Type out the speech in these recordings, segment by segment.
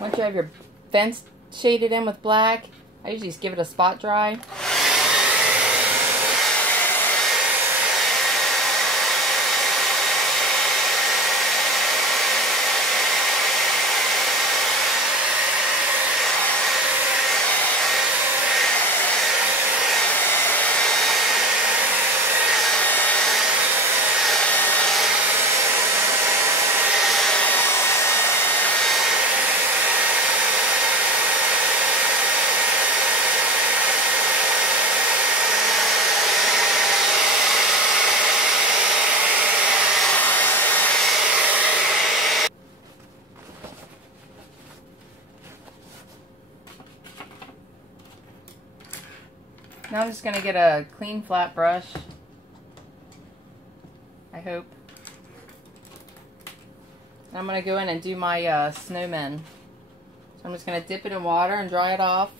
Once you have your fence shaded in with black, I usually just give it a spot dry. Now I'm just going to get a clean flat brush, I hope. And I'm going to go in and do my snowman. So I'm just going to dip it in water and dry it off.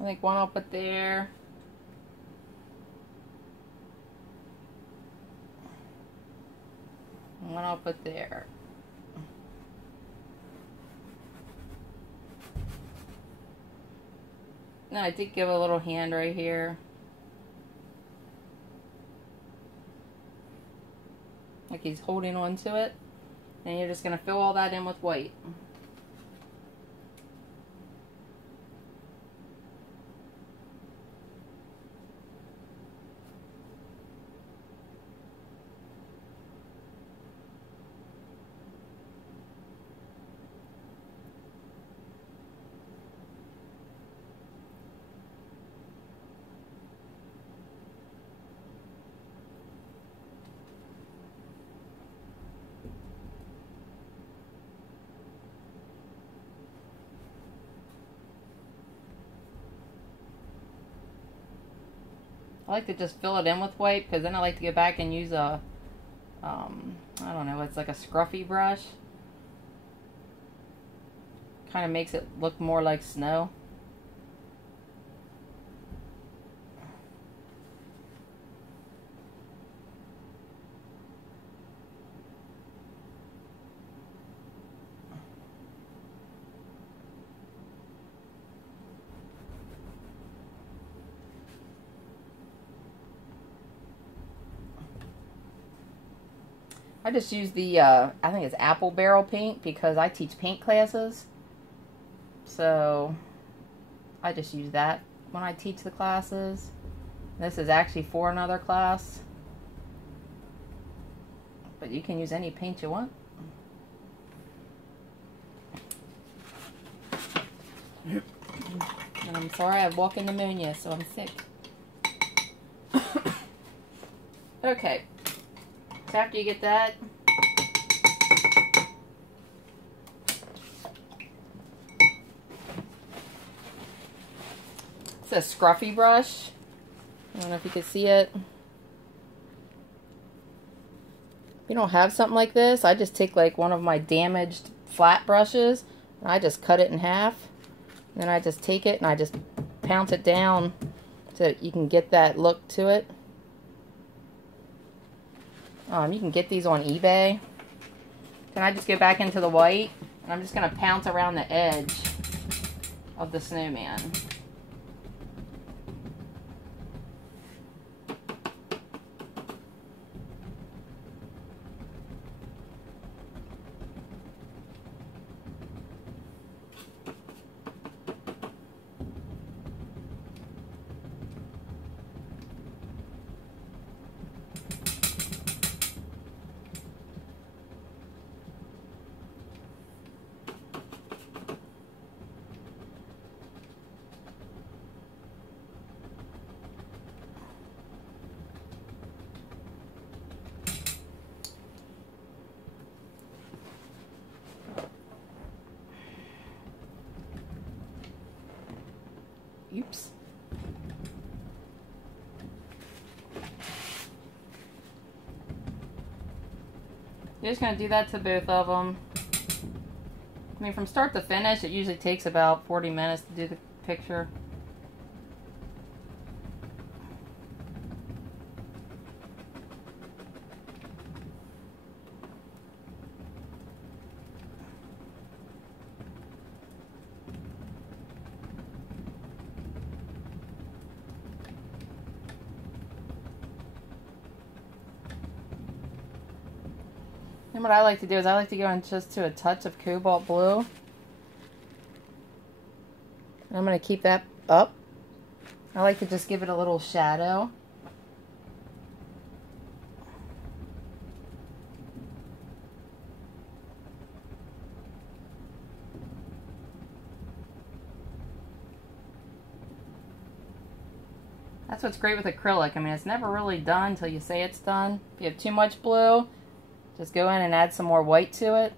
I think one I'll put there. And one I'll put there. No, I did give a little hand right here. Like he's holding on to it. And you're just going to fill all that in with white. I like to just fill it in with white because then I like to go back and use a, I don't know, it's like a scruffy brush. Kind of makes it look more like snow. I just use the, I think it's apple barrel paint because I teach paint classes. So, I just use that when I teach the classes. This is actually for another class. But you can use any paint you want. And I'm sorry, I have walking pneumonia, so I'm sick. Okay. So after you get that, it's a scruffy brush. I don't know if you can see it. If you don't have something like this, I just take like one of my damaged flat brushes and I just cut it in half. And then I just take it and I just pounce it down so that you can get that look to it. You can get these on eBay. Then I just go back into the white and I'm just going to pounce around the edge of the snowman. Oops. You're just going to do that to both of them. I mean, from start to finish, it usually takes about 40 minutes to do the picture. And what I like to do is I like to go in just to a touch of cobalt blue. I'm going to keep that up. I like to just give it a little shadow. That's what's great with acrylic. I mean, it's never really done until you say it's done. If you have too much blue, just go in and add some more white to it.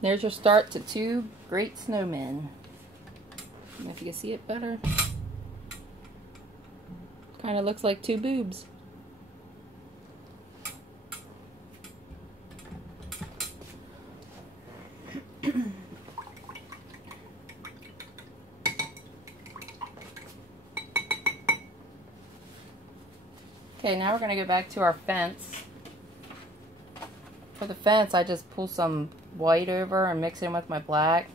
There's your start to 2 great snowmen. I don't know if you can see it better. Kind of looks like 2 boobs. Okay, now we're going to go back to our fence. For the fence, I just pull some white over and mix it in with my black.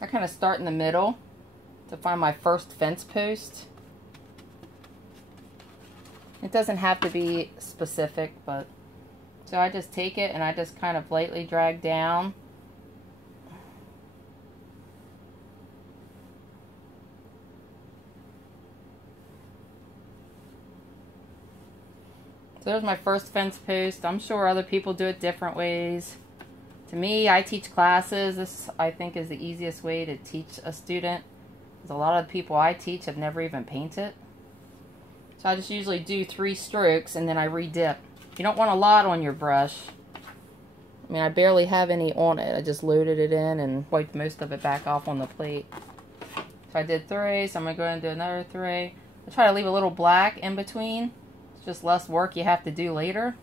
I kind of start in the middle to find my first fence post. It doesn't have to be specific, but so I just take it and I just kind of lightly drag down. So there's my first fence post. I'm sure other people do it different ways. To me, I teach classes. This, I think, is the easiest way to teach a student, because a lot of the people I teach have never even painted. So I just usually do 3 strokes and then I re-dip. You don't want a lot on your brush. I mean, I barely have any on it. I just loaded it in and wiped most of it back off on the plate. So I did 3, so I'm going to go and do another 3. I try to leave a little black in between. Just less work you have to do later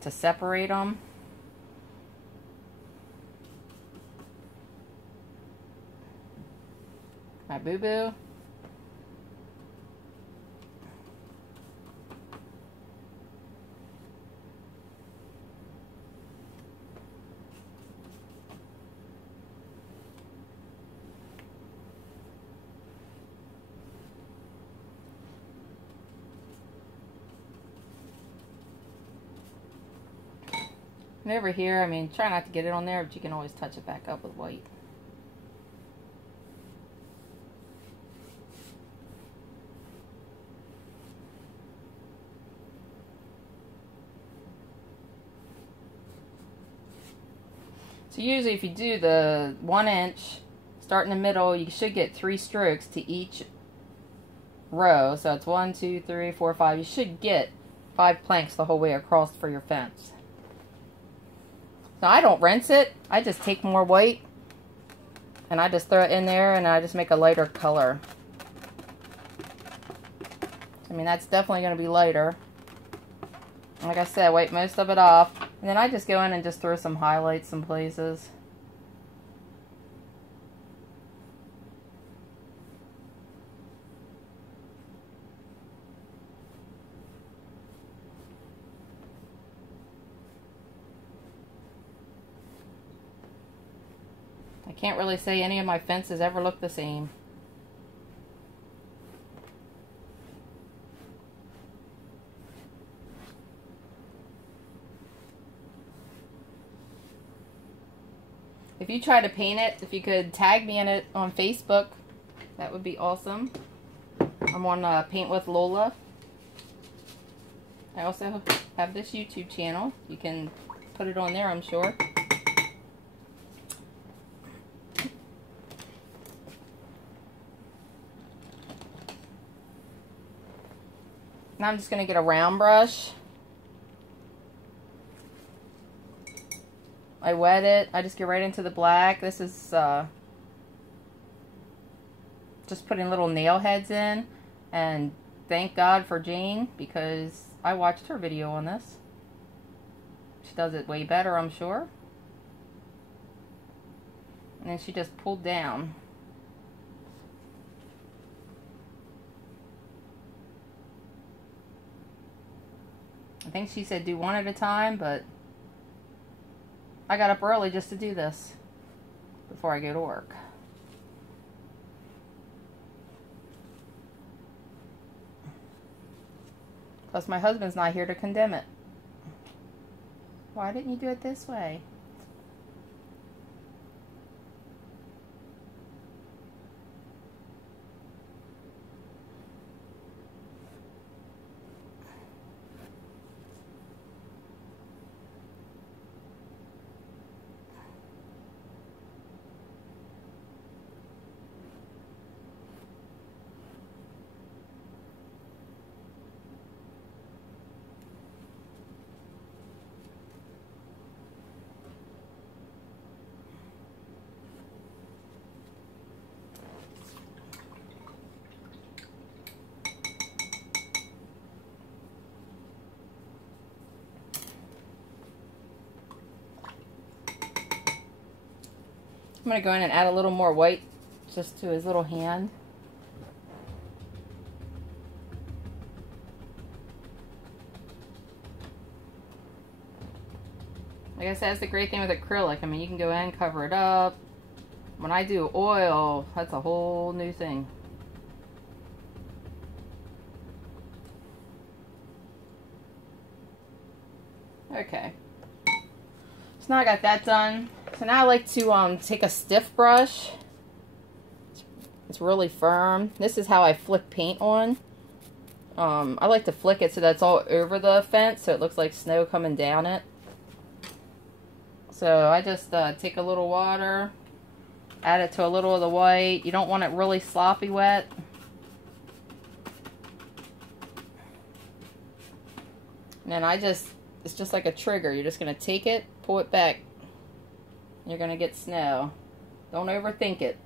to separate them. My boo-boo. And over here, I mean, try not to get it on there, but you can always touch it back up with white. So usually if you do the 1 inch, start in the middle, you should get 3 strokes to each row. So it's 1, 2, 3, 4, 5. You should get 5 planks the whole way across for your fence. Now I don't rinse it. I just take more white and I just throw it in there and I just make a lighter color. I mean, that's definitely going to be lighter. Like I said, wipe most of it off. And then I just go in and just throw some highlights in places. I can't really say any of my fences ever look the same. If you try to paint it, if you could tag me in it on Facebook, that would be awesome. I'm on Paint with Lola. I also have this YouTube channel. You can put it on there, I'm sure. Now I'm just going to get a round brush. I wet it. I just get right into the black. This is just putting little nail heads in. And thank God for Jane, because I watched her video on this. She does it way better, I'm sure. And then she just pulled down. I think she said do one at a time, but I got up early just to do this before I go to work. Plus my husband's not here to condemn it. Why didn't you do it this way? I'm going to go in and add a little more white just to his little hand. Like I said, that's the great thing with acrylic. I mean, you can go in, cover it up. When I do oil, that's a whole new thing. Okay. So now I got that done. So now I like to take a stiff brush. It's really firm. This is how I flick paint on. I like to flick it so that's all over the fence, so it looks like snow coming down it. So I just take a little water, add it to a little of the white. You don't want it really sloppy wet. And then it's just like a trigger. You're just going to take it, pull it back. You're going to get snow. Don't overthink it.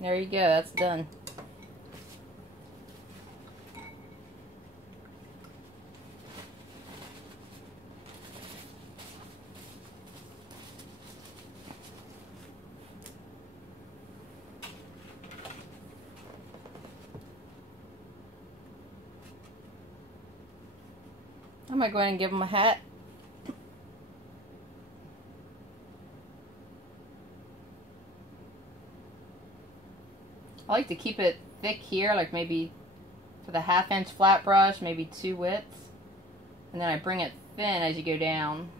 There you go, that's done. I might go ahead and give him a hat. I like to keep it thick here, like maybe for the 1/2 inch flat brush, maybe 2 widths. And then I bring it thin as you go down.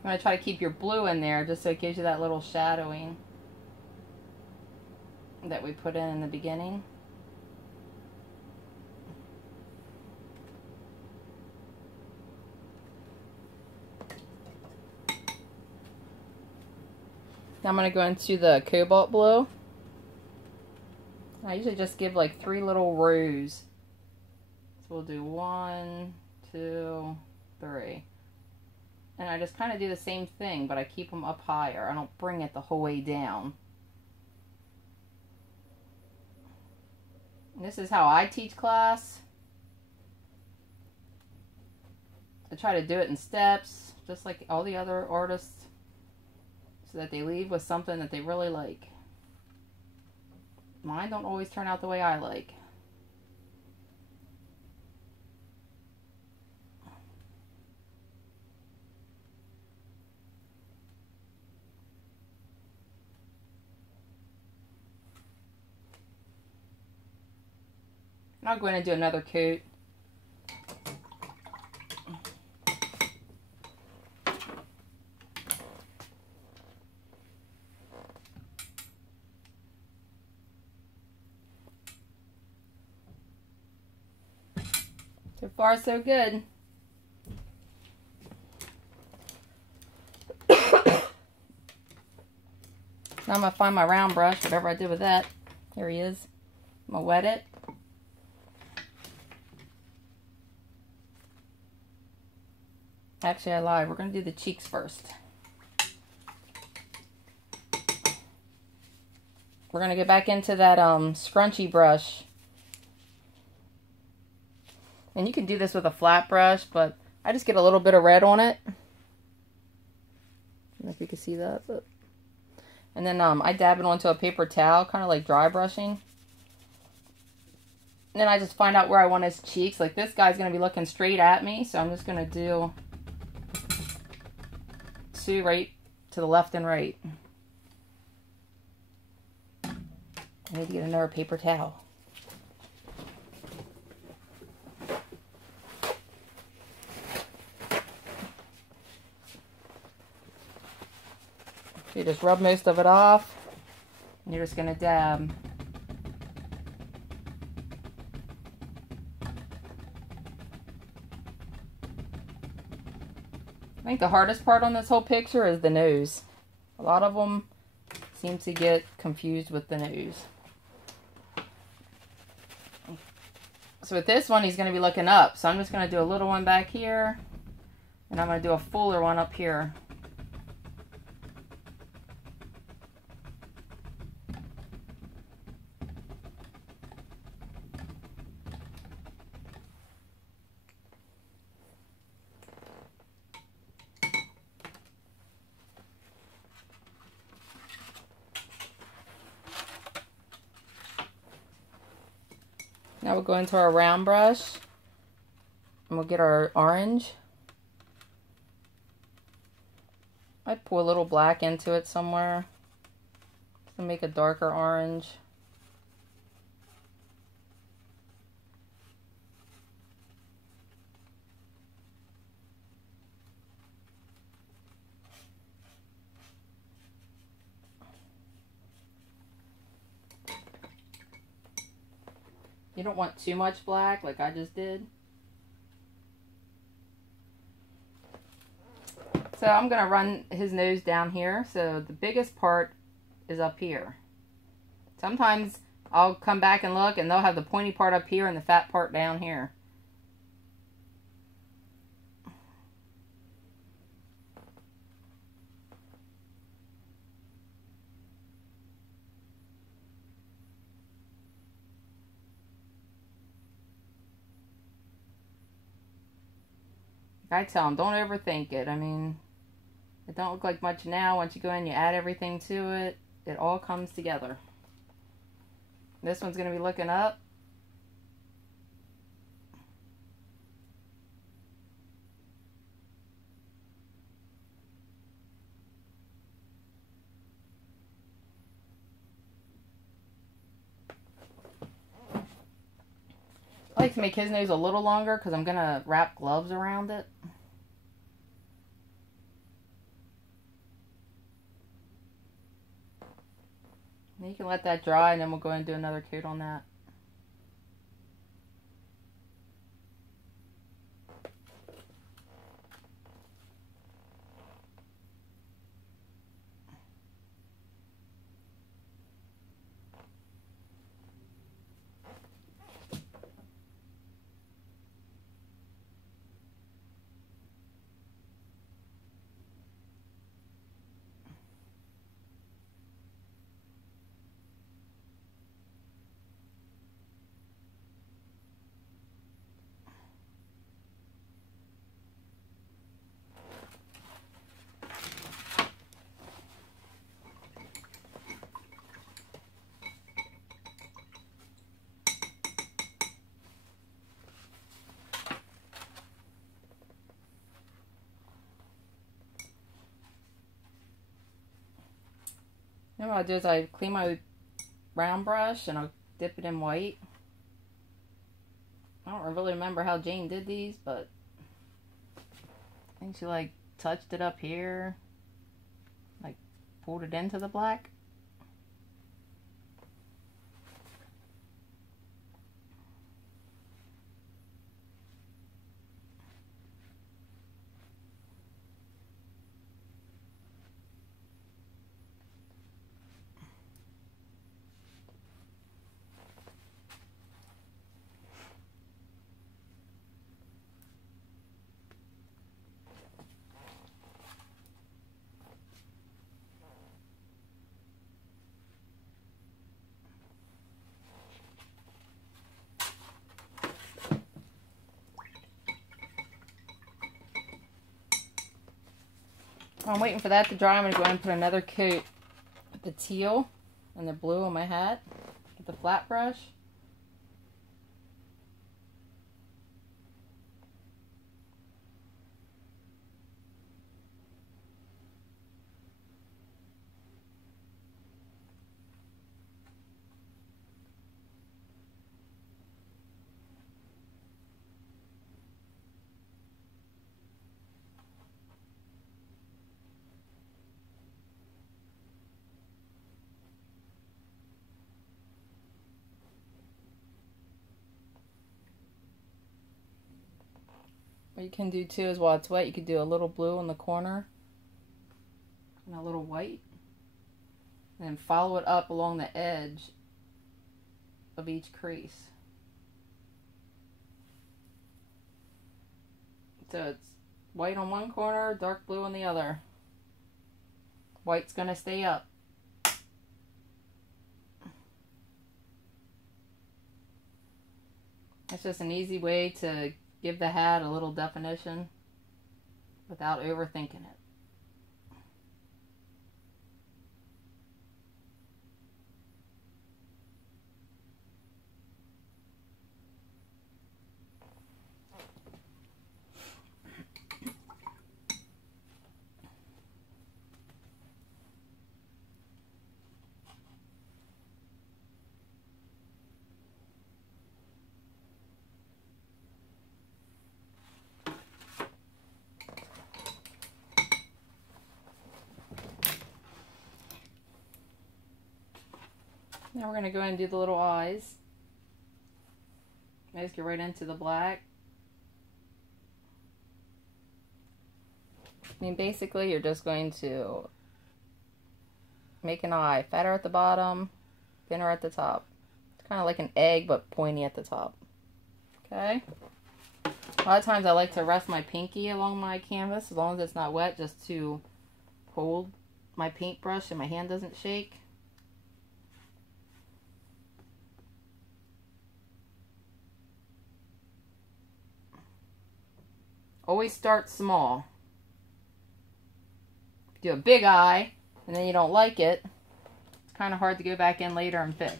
I'm going to try to keep your blue in there just so it gives you that little shadowing that we put in the beginning. Now I'm going to go into the cobalt blue. I usually just give like 3 little rows. So we'll do 1, 2, 3. And I just kind of do the same thing, but I keep them up higher. I don't bring it the whole way down. And this is how I teach class. I try to do it in steps, just like all the other artists, so that they leave with something that they really like. Mine don't always turn out the way I like. I'll go in and do another coat. So far, so good. Now I'm going to find my round brush, whatever I did with that. Here he is. I'm going to wet it. Actually, I lied. We're going to do the cheeks first. We're going to get back into that scrunchy brush. And you can do this with a flat brush, but I just get a little bit of red on it. I don't know if you can see that, but... And then I dab it onto a paper towel, kind of like dry brushing. And then I just find out where I want his cheeks. Like this guy's going to be looking straight at me, so I'm just going to do 2 right to the left and right. I need to get another paper towel. You just rub most of it off, and you're just going to dab. I think the hardest part on this whole picture is the nose. A lot of them seem to get confused with the nose. So with this one, he's going to be looking up. So I'm just going to do a little one back here, and I'm going to do a fuller one up here. Now we'll go into our round brush and we'll get our orange. I pour a little black into it somewhere to make a darker orange. You don't want too much black like I just did. So I'm going to run his nose down here. So the biggest part is up here. Sometimes I'll come back and look and they'll have the pointy part up here and the fat part down here. I tell them, don't overthink it. I mean, it don't look like much now. Once you go in, you add everything to it, it all comes together. This one's going to be looking up. I like to make his nose a little longer because I'm going to wrap gloves around it. And you can let that dry and then we'll go and do another coat on that. Then what I'll do is I clean my round brush and I'll dip it in white. I don't really remember how Jane did these, but I think she like touched it up here, like pulled it into the black. While I'm waiting for that to dry, I'm going to go ahead and put another coat of the teal and the blue on my hat with the flat brush. What you can do too is while it's wet, you could do a little blue on the corner and a little white. And then follow it up along the edge of each crease. So it's white on one corner, dark blue on the other. White's gonna stay up. It's just an easy way to give the hat a little definition without overthinking it. Now we're going to go ahead and do the little eyes. Just get right into the black. I mean, basically you're just going to make an eye fatter at the bottom, thinner at the top. It's kind of like an egg but pointy at the top. Okay? A lot of times I like to rest my pinky along my canvas as long as it's not wet, just to hold my paintbrush and my hand doesn't shake. Always start small. If you do a big eye and then you don't like it, it's kind of hard to go back in later and fix.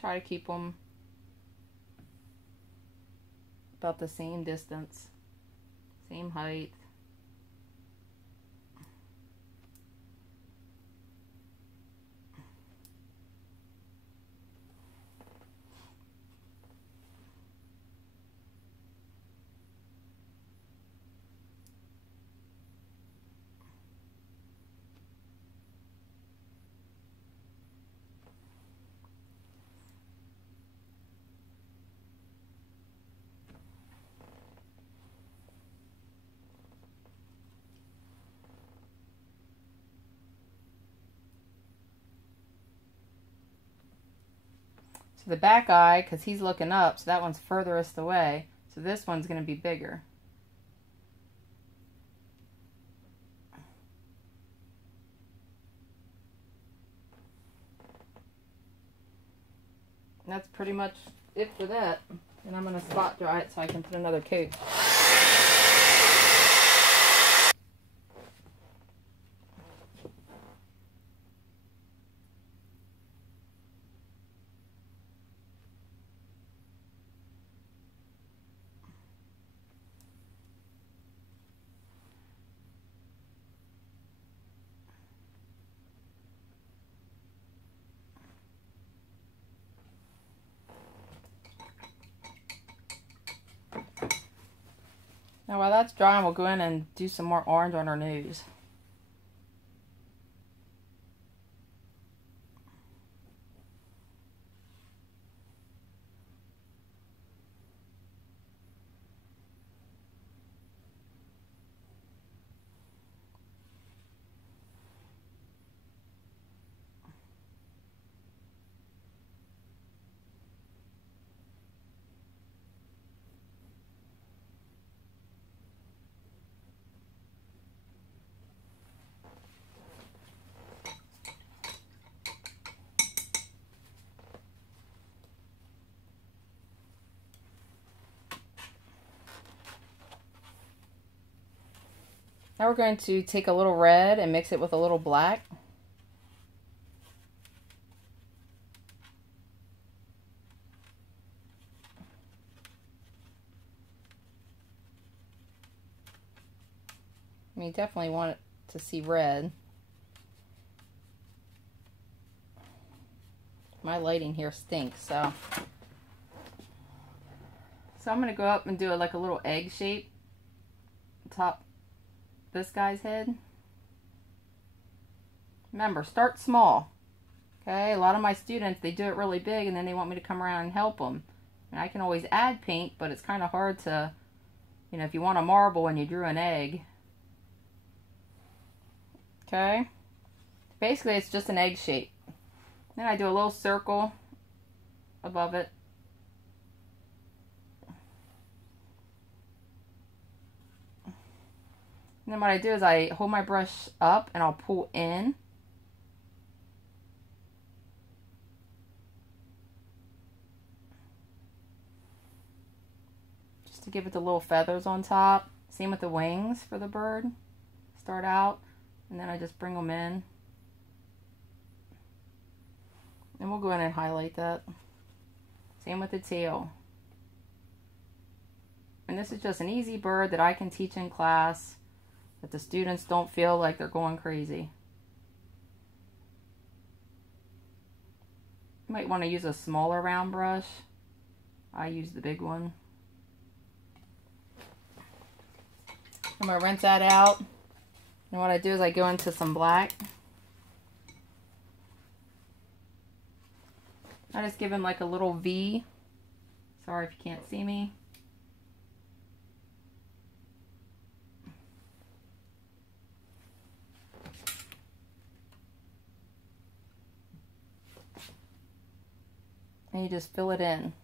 Try to keep them about the same distance, same height. So the back eye, because he's looking up, so that one's furthest away. So this one's going to be bigger. And that's pretty much it for that. And I'm going to spot dry it so I can put another coat. Now while that's drying, we'll go in and do some more orange on our nose. Now we're going to take a little red and mix it with a little black. I mean, you definitely want it to see red. My lighting here stinks, so I'm going to go up and do it like a little egg shape top this guy's head. Remember, start small. Okay, a lot of my students, they do it really big and then they want me to come around and help them. And I can always add paint, but it's kind of hard to, you know, if you want a marble and you drew an egg. Okay, basically it's just an egg shape. Then I do a little circle above it. And then what I do is I hold my brush up and I'll pull in. Just to give it the little feathers on top. Same with the wings for the bird. Start out and then I just bring them in. And we'll go in and highlight that. Same with the tail. And this is just an easy bird that I can teach in class, that the students don't feel like they're going crazy. You might want to use a smaller round brush. I use the big one. I'm going to rinse that out. And what I do is I go into some black. I just give him like a little V. Sorry if you can't see me. And you just fill it in.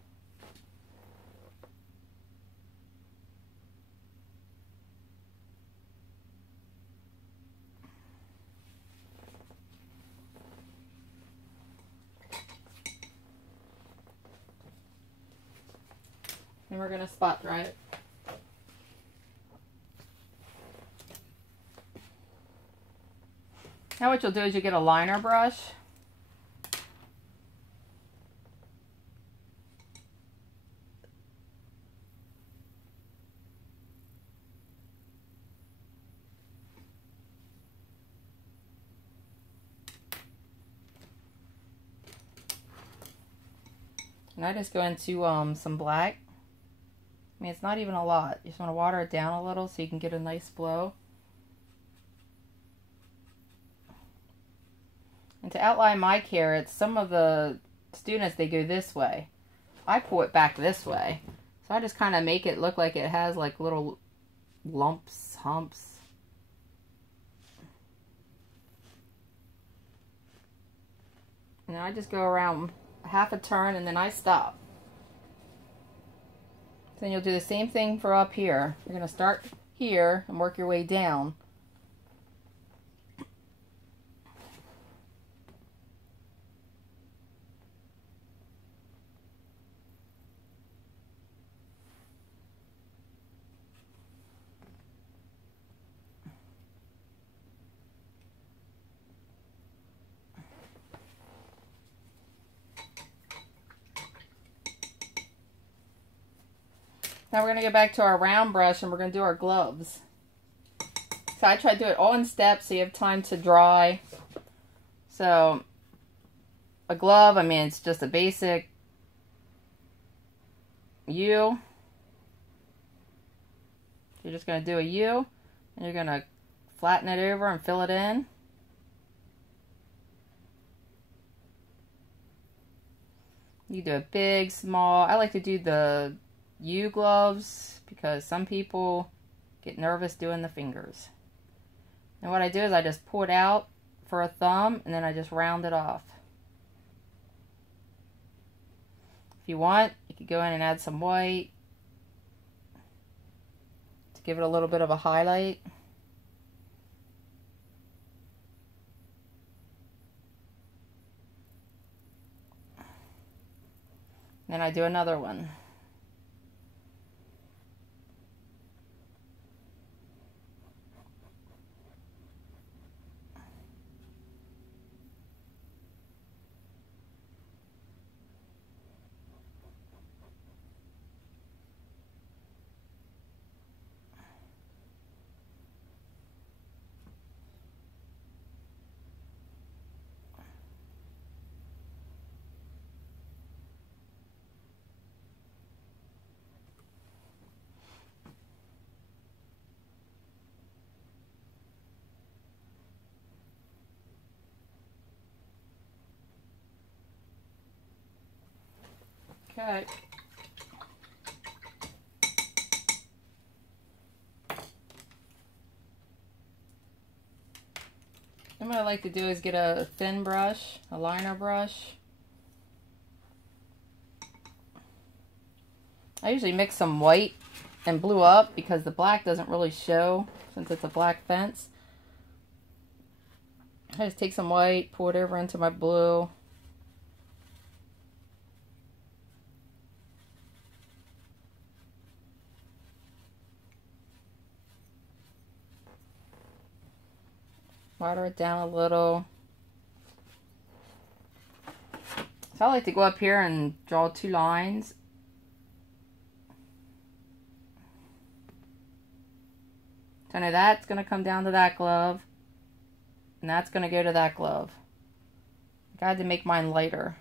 And we're going to spot dry it. Now what you'll do is you get a liner brush. And I just go into some black. I mean, it's not even a lot. You just want to water it down a little so you can get a nice flow. And to outline my carrots, some of the students, they go this way. I pull it back this way. So I just kind of make it look like it has like little lumps, humps. And I just go around half a turn and then I stop. Then you'll do the same thing for up here. You're going to start here and work your way down. Now we're going to go back to our round brush and we're going to do our gloves. So I try to do it all in steps so you have time to dry. So a glove, I mean, it's just a basic U. You're just going to do a U, and you're going to flatten it over and fill it in. You do a big, small. I like to do the U gloves because some people get nervous doing the fingers. And what I do is I just pull it out for a thumb, and then I just round it off. If you want, you could go in and add some white to give it a little bit of a highlight. Then I do another one. Okay. And what I like to do is get a thin brush, a liner brush. I usually mix some white and blue up because the black doesn't really show since it's a black fence. I just take some white, pour it over into my blue. Water it down a little. So I like to go up here and draw 2 lines. So I know that's going to come down to that glove. And that's going to go to that glove. I had to make mine lighter.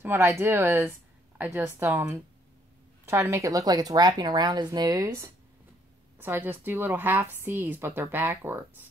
So what I do is I just try to make it look like it's wrapping around his nose. So I just do little half C's, but they're backwards.